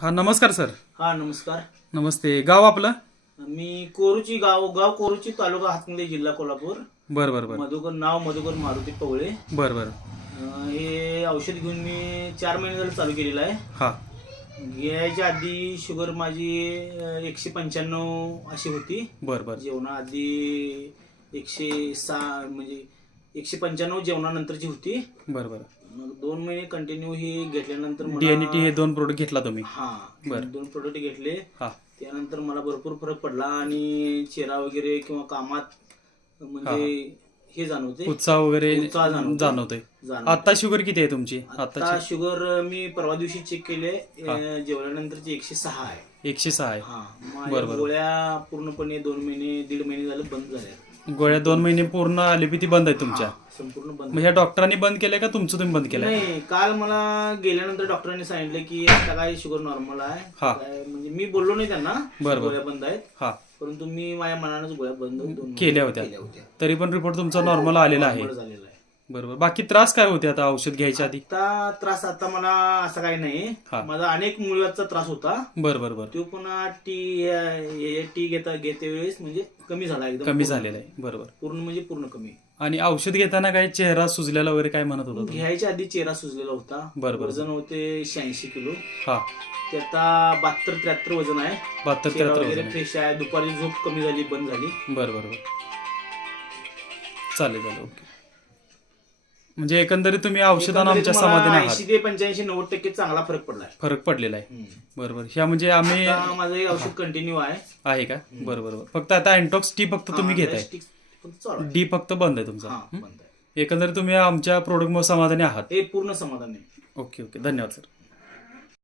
हा नमस्कार सर. हा नमस्कार. नमस्ते. गाव आपलं? मी कोरूची गाव कोरूची, तालुका हातकणंगले, जिल्हा कोल्हापूर. बर बर बर मधुकर मारुती पवळे. बर बर. हे औषध घेऊन मी 4 महिने झाले चालू केलेलं आहे. हा घ्यायच्या आधी शुगर माझी 195 अशी होती. बर बर जेवणाआधी 106, म्हणजे 195 जेवणानंतरची होती. बर बर. मग 2 महिने कंटिन्यू ही घेतल्यानंतर डीएनटी हे 2 प्रोडक्ट घेतला तुम्ही? हा बरं. 2 प्रोडक्ट घेतले. हा त्यानंतर मला भरपूर फरक पडला आणि चेहरा वगैरे किंवा कामात म्हणजे हे जाणवते, उत्साह वगैरे उत्साह जाणवतोय. आता शुगर किती आहे तुमची? आता शुगर मी परवा दिवशी चेक केले, जेवल्यानंतरची 106 आहे. 106 आहे. हा, माझ्या गोळ्या पूर्णपणे 2 महिने 1.5 महिने झाले बंद झाल्या. गोळ्या 2 महिने पूर्ण आलेपी बंद आहे तुमच्या? संपूर्ण बंद. मग ह्या डॉक्टरांनी बंद केलंय का तुमचं तुम्ही बंद केलंय? नाही, काल मला गेल्यानंतर डॉक्टरांनी सांगितलं की आता काय शुगर नॉर्मल आहे. म्हणजे मी बोललो नाही त्यांना गोळ्या बंद आहेत, हा, परंतु मी माझ्या मनानच गोळ्या बंद केल्या होत्या. तरी पण रिपोर्ट तुमचा नॉर्मल आलेला आहे. झालेला आहे. बरोबर. बाकी त्रास काय होते आता औषध घ्यायच्या आधी? त्रास आता मला असं काही नाही. माझा अनेक मुळव्याधचा त्रास होता. बरं बरं बरं. तो पुन्हा टी घेते वेळेस म्हणजे कमी झाला, एकदम कमी झालेला आहे. बरोबर. पूर्ण म्हणजे पूर्ण कमी. आणि औषध घेताना काय चेहरा सुजलेला वगैरे काय म्हणत होता? घ्यायच्या आधी चेहरा सुजलेला होता. बरोबर. वजन होते 86 किलो. हा, ते आता 72-73 वजन आहे. 72-73 वजन फ्रेश आहे. दुपारी झोप कमी झाली, बंद झाली. बरं बरं. चालेल चालेल. ओके. म्हणजे एकंदरीत तुम्ही औषधांना आमच्या समाधानी आहात? 80 ते 85-90% चांगला फरक पडलाय. फरक पडलेला आहे. बरोबर. ह्या म्हणजे आम्ही माझं हे औषध कंटिन्यू आहे का? बरं बरं. फक्त आता अँटॉक्स टी फक्त तुम्ही घेताय, डी फक्त बंद आहे तुमचा. एकंदरीत तुम्ही आमच्या प्रोडक्ट समाधानी आहात? हे पूर्ण समाधान आहे. Okay okay. धन्यवाद सर.